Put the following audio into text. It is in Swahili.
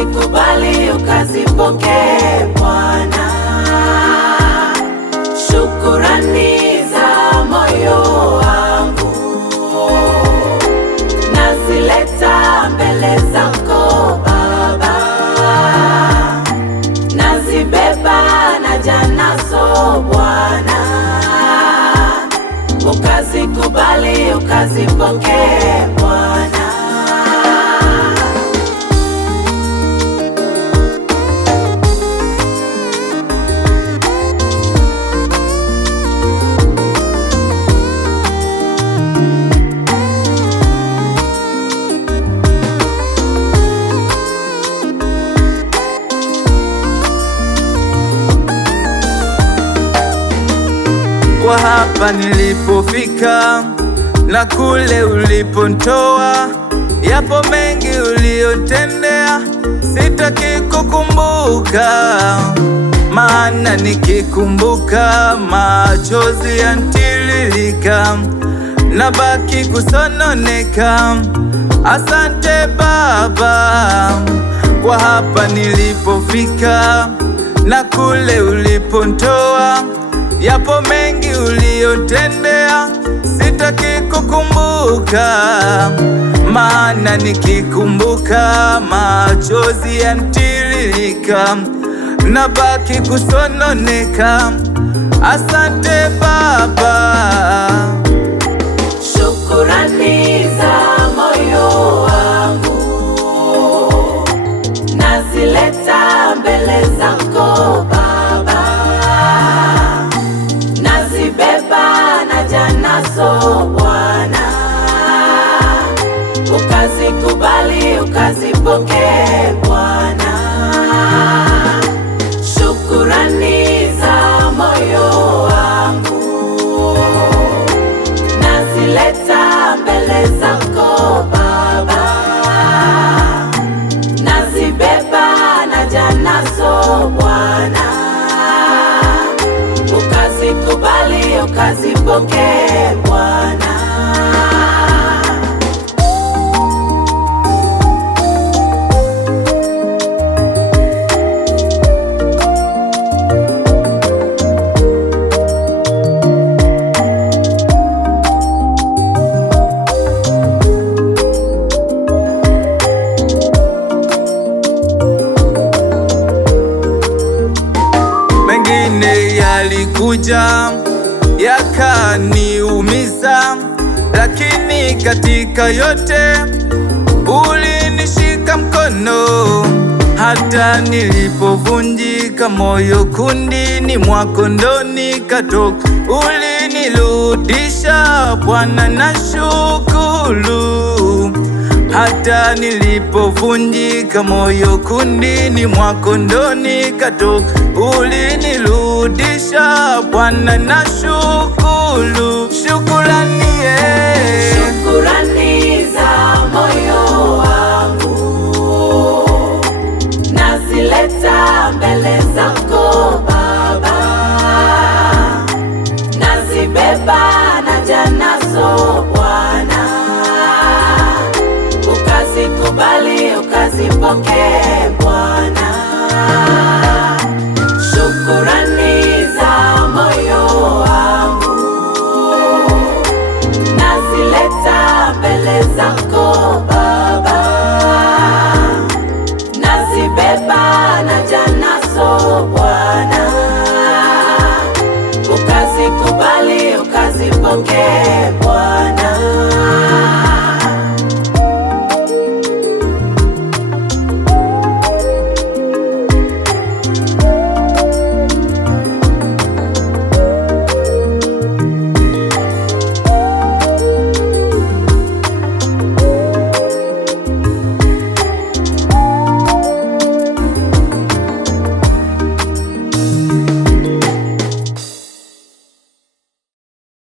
ukazikubali ukazipokee Bwana. Shukurani za moyo wangu nazileta mbele zako Baba, nazibeba naja nazo Bwana, ukazikubali ukazipokee Bwana. Kwa hapa nilipofika na kule uliponitoa, yapo mengi uliyotendea, sitaki kukumbuka, maana nikikumbuka machozi yantiririka, nabaki kusononeka. Asante Baba kwa hapa nilipofika na kule uliponitoa, yapo mengi uliyotendea, sitaki kukumbuka, maana nikikumbuka machozi yantiririka, nabaki kusononeka. Asante Baba. Shukurani za moyo wangu nazileta mbele zako Baba, nazibeba naja nazo Bwana, ukazikubali ukazipokee Bwana. Shukurani za moyo wangu nazileta mbele zako Baba, nazibeba naja nazo Bwana, ukazikubali ukazipokee Bwana. Mengine yalikuja yakaniumiza, lakini katika yote ulinishika mkono. Hata nilipovunjika moyo kundini mwako ndo nikatoka, ulinirudisha Bwana na shukuru. Hata nilipovunjika moyo kundini mwako ndo nikatoka, ulinirudisha Bwana na shukuru. Shukurani, Shukurani za moyo wangu nazileta mbele zako Baba, nazibeba naja nazo Bwana, ukazikubali ukazipokee Bwana.